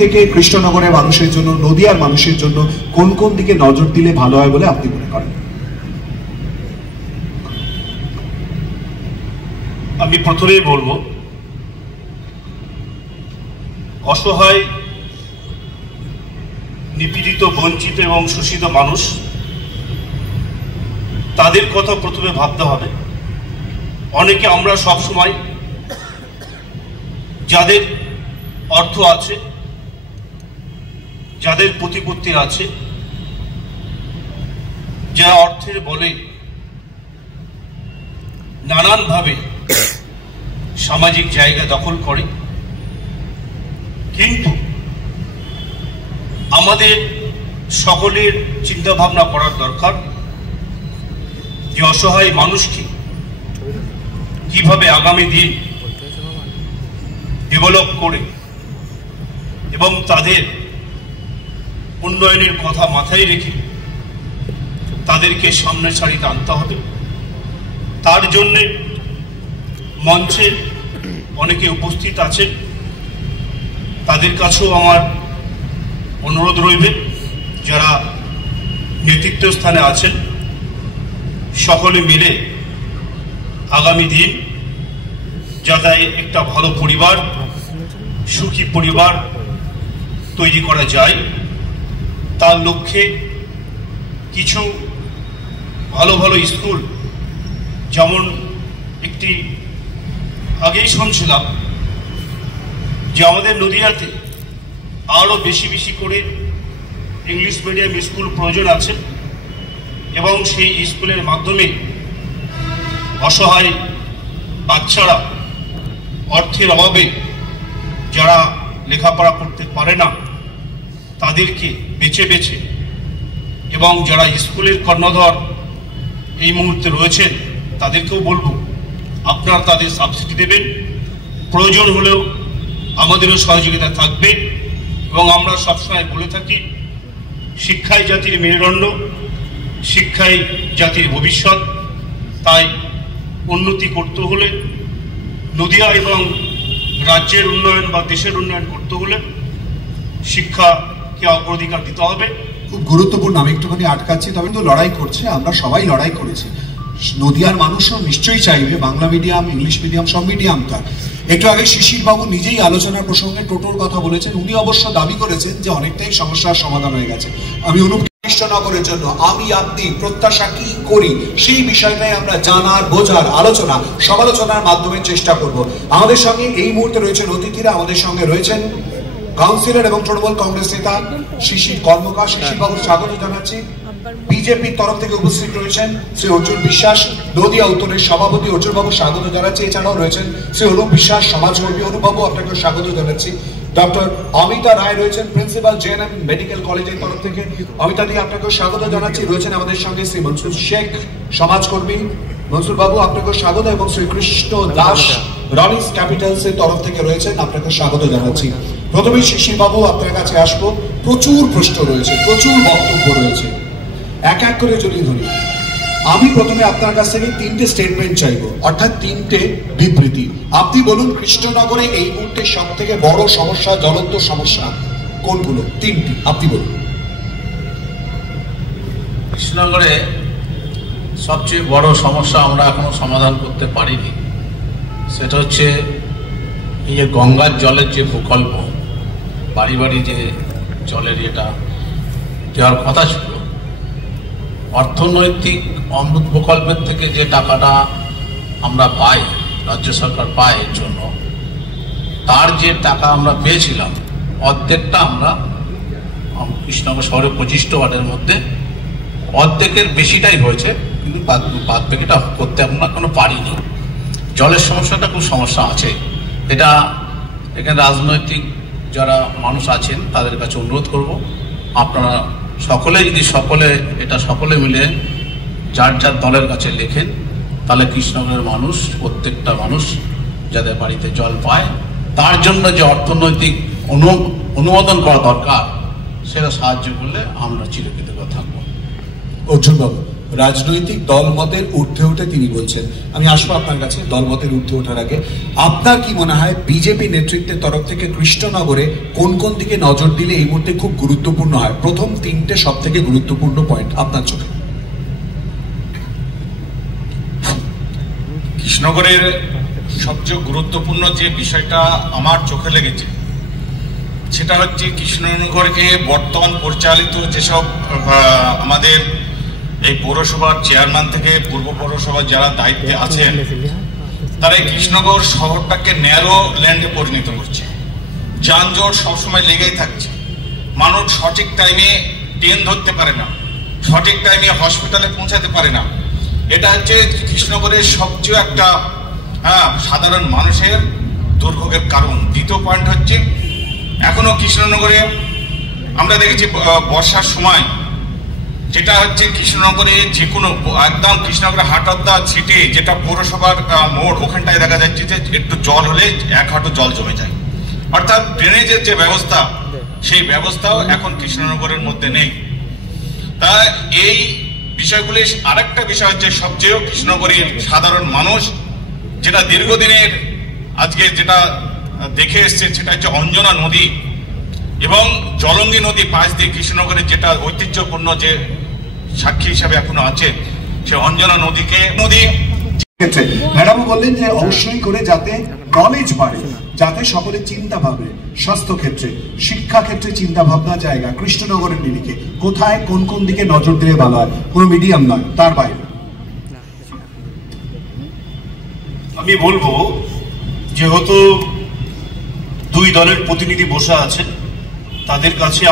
থেকে কৃষ্ণনগরের মানুষের জন্য, নদিয়ার মানুষের জন্য কোন কোন দিকে নজর দিলে ভালো হয় বলে আপনি মনে করেন? আমি প্রথমেই বলবো, অসহায়, নিপীড়িত, বঞ্চিত এবং শোষিত মানুষ, তাদের কথা প্রথমে ভাবতে হবে। অনেকে আমরা সব সময় যাদের অর্থ আছে, যাদের প্রতিপত্তি আছে, যারা অর্থের বলে নানানভাবে সামাজিক জায়গা দখল করে, কিন্তু আমাদের সকলের চিন্তা ভাবনা করার দরকার যে অসহায় মানুষকে কিভাবে আগামী দিন ডেভেলপ করে এবং তাদের উন্নয়নের কথা মাথায় রেখে তাদেরকে সামনের সারিতে আনতে হবে। তার জন্যে মঞ্চে অনেকে উপস্থিত আছেন, তাদের কাছেও আমার অনুরোধ রইবে, যারা নেতৃত্ব স্থানে আছেন, সকলে মিলে আগামী দিন যাতে একটা ভালো পরিবার, সুখী পরিবার তৈরি করা যায়, তার লক্ষ্যে কিছু ভালো ভালো স্কুল, যেমন একটি আগেই শুনছিলাম যে আমাদের নদিয়াতে আরও বেশি বেশি করে ইংলিশ মিডিয়াম স্কুল প্রয়োজন আছে, এবং সেই স্কুলের মাধ্যমে অসহায় বাচ্চারা অর্থের অভাবে যারা লেখাপড়া করতে পারে না তাদেরকে বেছে বেছে, এবং যারা স্কুলের কর্ণধর এই মুহূর্তে রয়েছেন তাদেরকেও বলবো আপনারা তাদের সাবসিডি দেবেন, প্রয়োজন হলেও আমাদেরও সহযোগিতা থাকবে। এবং আমরা সবসময় বলে থাকি, শিক্ষাই জাতির মেরুদণ্ড, শিক্ষাই জাতির ভবিষ্যৎ। তাই উন্নতি করতে হলে, নদিয়া এবং রাজ্যের উন্নয়ন বা দেশের উন্নয়ন করতে হলে শিক্ষাকে অগ্রাধিকার দিতে হবে। খুব গুরুত্বপূর্ণ। আমি একটুখানি আটকাচ্ছি, তবে কিন্তু লড়াই করছে, আমরা সবাই লড়াই করেছি। নদিয়ার মানুষও নিশ্চয়ই চাইবে বাংলা মিডিয়াম, ইংলিশ মিডিয়াম, সব মিডিয়ামটা। একটু আগে শিশির বাবু নিজেই আলোচনার প্রসঙ্গে টোটোর কথা বলেছেন। উনি অবশ্য দাবি করেছেন যে অনেকটাই সমস্যার সমাধান হয়ে গেছে। আমি কৃষ্ণনগরের জন্য আমি আপনি প্রত্যাশা কি করি সেই বিষয়টাই আমরা জানার, বোঝার, আলোচনা, সমালোচনার মাধ্যমে চেষ্টা করব। আমাদের সঙ্গে এই মুহূর্তে রয়েছেন অতিথিরা। আমাদের সঙ্গে রয়েছেন কাউন্সিলর এবং তৃণমূল কংগ্রেস নেতা শিশির কর্মকার। শিশির বাবুর স্বাগত জানাচ্ছি। বিজেপির তরফ থেকে উপস্থিত রয়েছেন শ্রী অর্জুন বিশ্বাস, নদিয়া উত্তরের সভাপতি। অর্জুন বাবু স্বাগত জানাচ্ছি। এছাড়াও রয়েছেন শ্রী অনুপ বিশ্বাস, সমাজকর্মী। অনুপ বাবু আপনাকে স্বাগত জানাচ্ছি। ডক্টর অমিতা রায় রয়েছেন, প্রিন্সিপাল জেএনএম মেডিকেল কলেজের তরফ থেকে। অমিতা দি আপনাকে স্বাগত জানাচ্ছি। রয়েছেন আমাদের সঙ্গে শ্রী মনসুর শেখ, সমাজকর্মী। মনসুর বাবু আপনাকে স্বাগত, এবং শ্রী কৃষ্ণ দাস রনিস ক্যাপিটালস এর তরফ থেকে রয়েছেন, আপনাকে স্বাগত জানাচ্ছি। প্রথমেই শিশির বাবু আপনার কাছে আসবো। প্রচুর প্রশ্ন রয়েছে, প্রচুর বক্তব্য রয়েছে, এক এক করে যদি ধরি। আমি প্রথমে আপনার কাছ থেকে তিনটে স্টেটমেন্ট চাইবো, অর্থাৎ তিনটে বিবৃতি। আপনি বলুন কৃষ্ণনগরে এই মুহূর্তে সব থেকে বড় সমস্যা, জ্বলন্ত সমস্যা কোনগুলো? তিনটি আপনি বলুন। কৃষ্ণনগরে সবচেয়ে বড় সমস্যা আমরা এখনো সমাধান করতে পারিনি, সেটা হচ্ছে এই যে গঙ্গার জলের যে প্রকল্প, বাড়ি বাড়ি যে জলের এটা দেওয়ার কথা ছিল, অর্থনৈতিক অমৃত প্রকল্পের থেকে যে টাকাটা আমরা পাই, রাজ্য সরকার পায় এর জন্য, তার যে টাকা আমরা পেয়েছিলাম অর্ধেকটা আমরা কৃষ্ণনগর শহরের 25টা ওয়ার্ডের মধ্যে অর্ধেকের বেশিটাই হয়েছে, কিন্তু বাদ বাকিটা করতে আমরা কোনো পারিনি। জলের সমস্যাটা খুব সমস্যা আছে। এটা এখানে রাজনৈতিক যারা মানুষ আছেন তাদের কাছে অনুরোধ করব, আপনারা সকলে যদি সকলে মিলে যার যার দলের কাছে লেখেন, তাহলে কৃষ্ণনগরের মানুষ, প্রত্যেকটা মানুষ যাদের বাড়িতে জল পায়, তার জন্য যে অর্থনৈতিক অনুমোদন করা দরকার, সেটা সাহায্য করলে আমরা চিরকৃতজ্ঞ থাকবো। অর্জুন বাবু। রাজনৈতিক দলমতের ঊর্ধ্বে উঠে তিনি বলছেন। আমি আসবো আপনার কাছে দলমতের ঊর্ধ্বে ওঠার আগে, আপনার কি মনে হয় বিজেপি নেতৃত্বের তরফ থেকে কৃষ্ণনগরে কোন কোন দিকে নজর দিলে এই মুহূর্তে খুব গুরুত্বপূর্ণ হয়? প্রথম তিনটে সব থেকে গুরুত্বপূর্ণ পয়েন্ট আপনার চোখে। কৃষ্ণনগরের সবচেয়ে গুরুত্বপূর্ণ যে বিষয়টা আমার চোখে লেগেছে সেটা হচ্ছে কৃষ্ণনগরকে বর্তমান পরিচালিত যেসব আমাদের এই পৌরসভার চেয়ারম্যান থেকে পূর্ব পৌরসভার যারা দায়িত্বে আছেন তারা এই কৃষ্ণনগর শহরটাকে ন্যারো ল্যান্ডে পরিণত করছে। যানজট সবসময় লেগেই থাকছে, মানুষ সঠিক টাইমে ট্রেন ধরতে পারে না, সঠিক টাইমে হসপিটালে পৌঁছাতে পারে না। এটা হচ্ছে কৃষ্ণনগরের সবচেয়ে একটা সাধারণ মানুষের দুর্ভোগের কারণ। দ্বিতীয় পয়েন্ট হচ্ছে এখনো কৃষ্ণনগরে আমরা দেখেছি বর্ষার সময় যেটা হচ্ছে কৃষ্ণনগরে যে কোনো একদম কৃষ্ণনগরে হাটদ্দা সিটি যেটা পৌরসভার মোড় ওখানটায় দেখা যাচ্ছে যে একটু জল হলে এক হাঁটু জল জমে যায়, অর্থাৎ ড্রেনেজের যে ব্যবস্থা সেই ব্যবস্থাও এখন কৃষ্ণনগরের মধ্যে নেই। তা এই বিষয়গুলি আরেকটা বিষয় হচ্ছে সবচেয়ে কৃষ্ণনগরের সাধারণ মানুষ যেটা দীর্ঘদিনের আজকে যেটা দেখে এসছে সেটা হচ্ছে অঞ্জনা নদী এবং জলঙ্গি নদী পাশ দিয়ে কৃষ্ণনগরের যেটা ঐতিহ্যপূর্ণ যে সাক্ষী হিসাবে এখনো আছে সে অঞ্জনা নদীকে ক্ষেত্রে ম্যাডাম বললেন যে অবশ্যই করে যাতে নলেজ বাড়ে, যাতে সকলে চিন্তা ভাবে, স্বাস্থ্য ক্ষেত্রে শিক্ষা ক্ষেত্রে চিন্তা ভাবনা জায়গা কৃষ্ণনগরের নিরিখে কোথায় কোন কোন দিকে নজর দিলে ভালো হয়, কোনো মিডিয়াম নয় তার বাইরে। আমি বলবো যেহেতু দুই দলের প্রতিনিধি বসে আছেন তাদের কাছে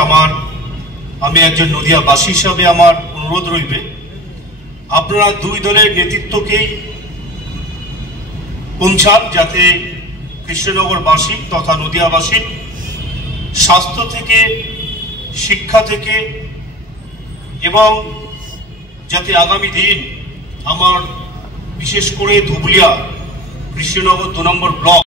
আমি একজন নদিয়াবাসী হিসাবে আমার অনুরোধ রইবে আপনারা দুই দলের নেতৃত্বকেই পৌঁছান যাতে কৃষ্ণনগরবাসী তথা নদিয়াবাসী স্বাস্থ্য থেকে শিক্ষা থেকে এবং যাতে আগামী দিন আমার বিশেষ করে ধুবুলিয়া কৃষ্ণনগর 2 নম্বর ব্লক